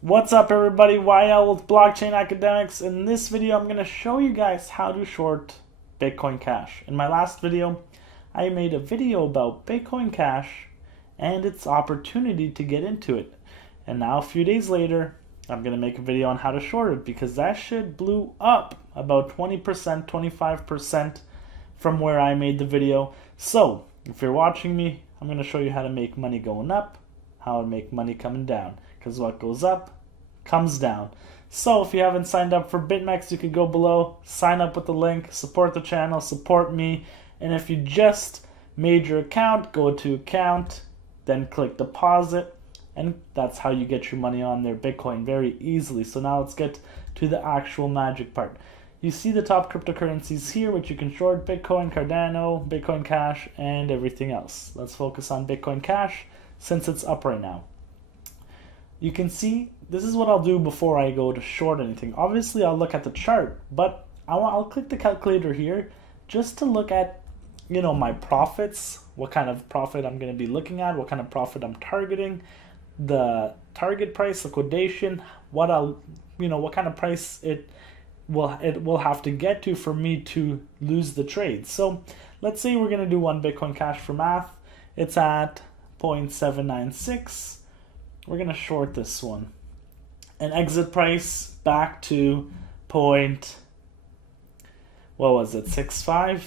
What's up everybody, Wael with Blockchain Academics. In this video I'm going to show you guys how to short Bitcoin Cash. In my last video I made a video about Bitcoin Cash and its opportunity to get into it. And now a few days later I'm going to make a video on how to short it because that shit blew up about 20%, 25% from where I made the video. So if you're watching me, I'm going to show you how to make money going up, how to make money coming down. Because what goes up comes down. So if you haven't signed up for Bitmex, you can go below, sign up with the link, support the channel, support me. And if you just made your account, go to account, then click deposit, and that's how you get your money on their Bitcoin very easily. So now let's get to the actual magic part. You see the top cryptocurrencies here, which you can short: Bitcoin, Cardano, Bitcoin Cash, and everything else. Let's focus on Bitcoin Cash since it's up right now. You can see this is what I'll do before I go to short anything. Obviously I'll look at the chart, but I'll click the calculator here just to look at, my profits, what kind of profit I'm going to be looking at, what kind of profit I'm targeting, the target price, liquidation, what kind of price it will have to get to for me to lose the trade. So let's say we're going to do one Bitcoin Cash for math. It's at 0.796. We're going to short this one. An exit price back to point, what was it, 6.5?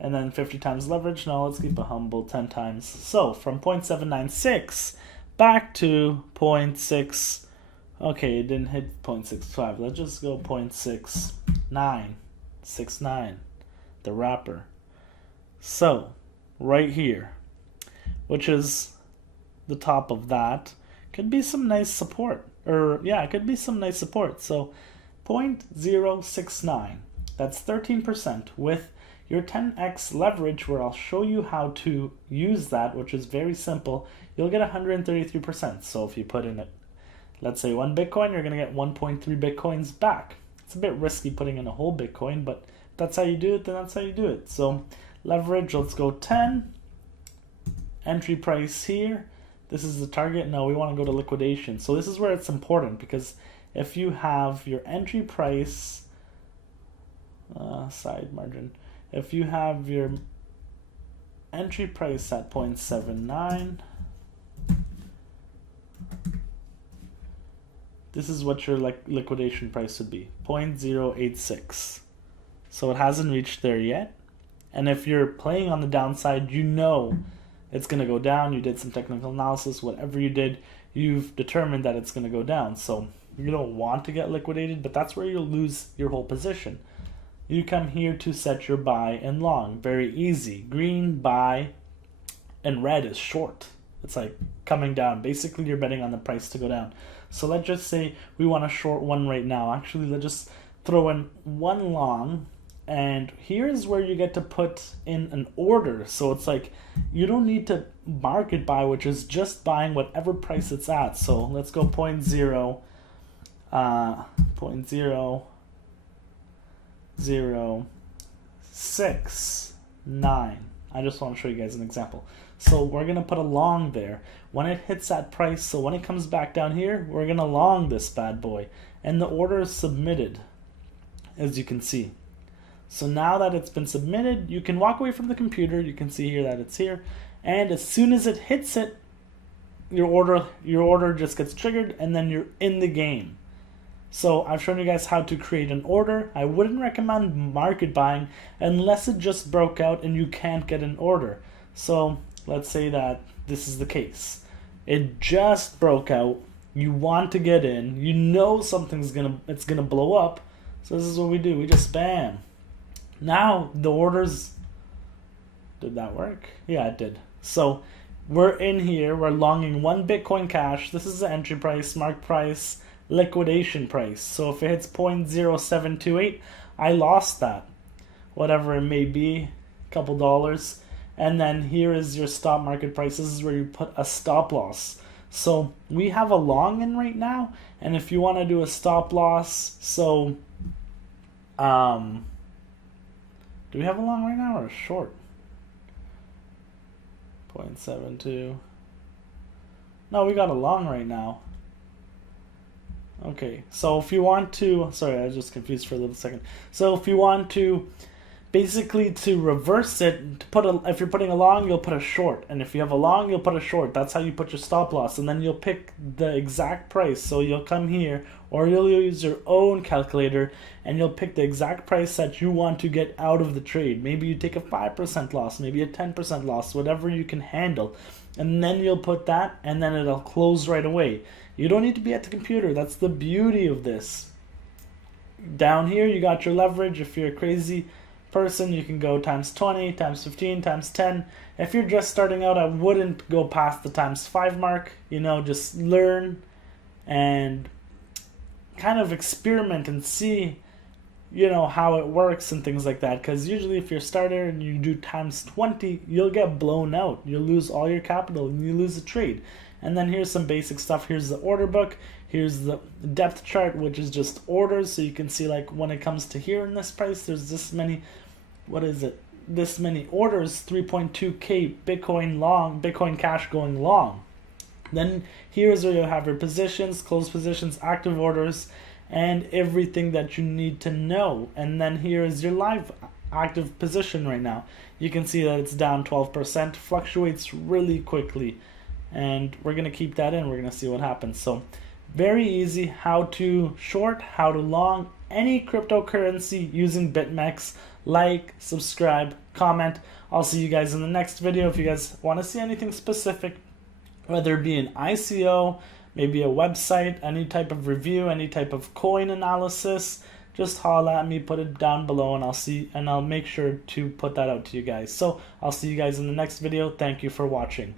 And then 50 times leverage. No, let's keep it humble, 10 times. So from 0.796 back to 0.6. Okay, it didn't hit 0.65. Let's just go 0.69. The wrapper. So right here, which is the top of that, could be some nice support, it could be some nice support. So 0.069, that's 13% with your 10x leverage, where I'll show you how to use that, which is very simple. You'll get 133%. So if you put in it, let's say 1 Bitcoin, you're going to get 1.3 Bitcoins back. It's a bit risky putting in a whole Bitcoin, but if that's how you do it, then that's how you do it. So leverage, let's go 10. Entry price here. This is the target. No, we want to go to liquidation. So this is where it's important, because if you have your entry price, side margin, if you have your entry price at 0.79, this is what your liquidation price would be, 0.086. So it hasn't reached there yet. And if you're playing on the downside, it's going to go down. You did some technical analysis. Whatever you did, you've determined that it's going to go down. So you don't want to get liquidated, but that's where you'll lose your whole position. You come here to set your buy and long. Very easy. Green, buy, and red is short. It's like coming down. Basically, you're betting on the price to go down. So let's just say we want to short one right now. Actually, let's just throw in one long. And here's where you get to put in an order. So it's like you don't need to market buy, which is just buying whatever price it's at. So let's go 0.069. I just want to show you guys an example. So we're going to put a long there. When it hits that price, so when it comes back down here, we're going to long this bad boy. And the order is submitted, as you can see. So now that it's been submitted, you can walk away from the computer. You can see here that it's here. And as soon as it hits it, your order just gets triggered, and then you're in the game. So I've shown you guys how to create an order. I wouldn't recommend market buying unless it just broke out and you can't get an order. So let's say that this is the case. It just broke out. You want to get in. You know it's gonna blow up. So this is what we do. We just spam. Now the orders, did that work? Yeah, it did. So we're in here, we're longing 1 Bitcoin Cash. This is the entry price, mark price, liquidation price. So if it hits 0.0728, I lost that, whatever it may be, a couple dollars. And then here is your stop market price. This is where you put a stop loss. So we have a long in right now, and if you want to do a stop loss, so do we have a long right now or a short? 0.72. No, we got a long right now. Okay, so if you want to, sorry, I was just confused for a little second. So if you want to, basically to reverse it, to put if you're putting a long, you'll put a short, and if you have a long, you'll put a short. That's how you put your stop loss, and then you'll pick the exact price. So you'll come here, or you'll use your own calculator, and you'll pick the exact price that you want to get out of the trade. Maybe you take a 5% loss, maybe a 10% loss, whatever you can handle, and then you'll put that, and then it'll close right away. You don't need to be at the computer. That's the beauty of this. Down here, you got your leverage. If you're a crazy person, you can go times 20, times 15, times 10. If you're just starting out, I wouldn't go past the times 5 mark. You know, just learn and kind of experiment and see, you know, how it works and things like that. Because usually if you're a starter and you do times 20, you'll get blown out. You'll lose all your capital and you lose the trade. And then here's some basic stuff. Here's the order book. Here's the depth chart, which is just orders. So you can see, like, when it comes to here in this price, there's this many, what is it? This many orders, 3.2K Bitcoin long, Bitcoin Cash going long. Then here's where you'll have your positions, closed positions, active orders, and everything that you need to know. And then here is your live active position right now. You can see that it's down 12%, fluctuates really quickly. And we're going to keep that in. We're going to see what happens. So very easy how to short, how to long any cryptocurrency using Bitmex. Like, subscribe, comment. I'll see you guys in the next video. If you guys want to see anything specific, whether it be an ICO, maybe a website, any type of review, any type of coin analysis, just holla at me, put it down below, and I'll make sure to put that out to you guys. So I'll see you guys in the next video. Thank you for watching.